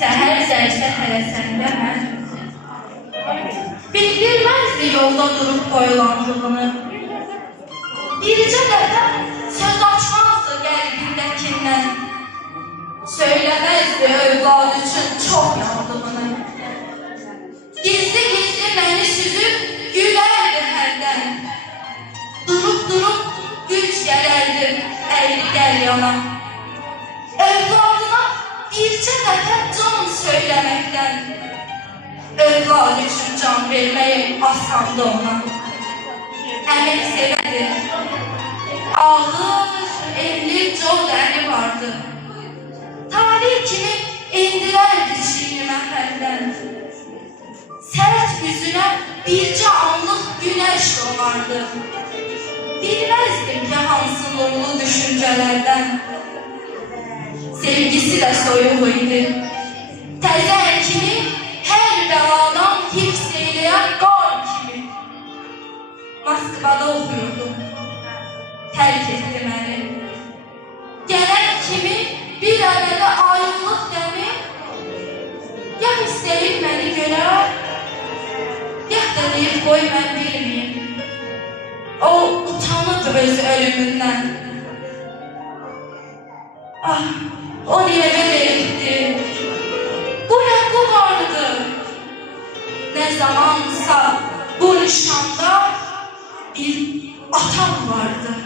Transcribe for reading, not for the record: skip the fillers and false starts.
Səhər dərsə tələsəndə mən bildirməzdi yolda durub boylandığını. Bircə dəfə söz açmazdı qəlbindəkindən. Söyləməzdi övlad üçün çox yandığını. Gizli-gizli məni süzüb gülərdi hərdən. Durup güc gələrdi əyri gəl yana. Övladına bircə dəfə can söyləməkdən. Övlad üçün can verməyi asandı ona. Əmək sevədi. Ağır, evli Cod əli vardı. Talih kimi endirərdi çiynimə hərdən. Sərt üzünə bircə anlıq günəş doğardı. Bilməzdim ki, hansı nurlu düşüncələrdən. Sevgisi də soyuq idi. Təzə əkini hər bəladan hifz eyləyən qar kimi. Moskvada oxuyordum. Tərk etdi məni. Gələn kimi bir əbədə ayrılıq dəmi, ya istəyib məni görər, ya da deyib qoy mən bilməyim. O utanırdı öz ölümündən. Ah, o niyə belə etdi? Bu nə vardı? Nə zamansa bu nişanda bir atam vardı.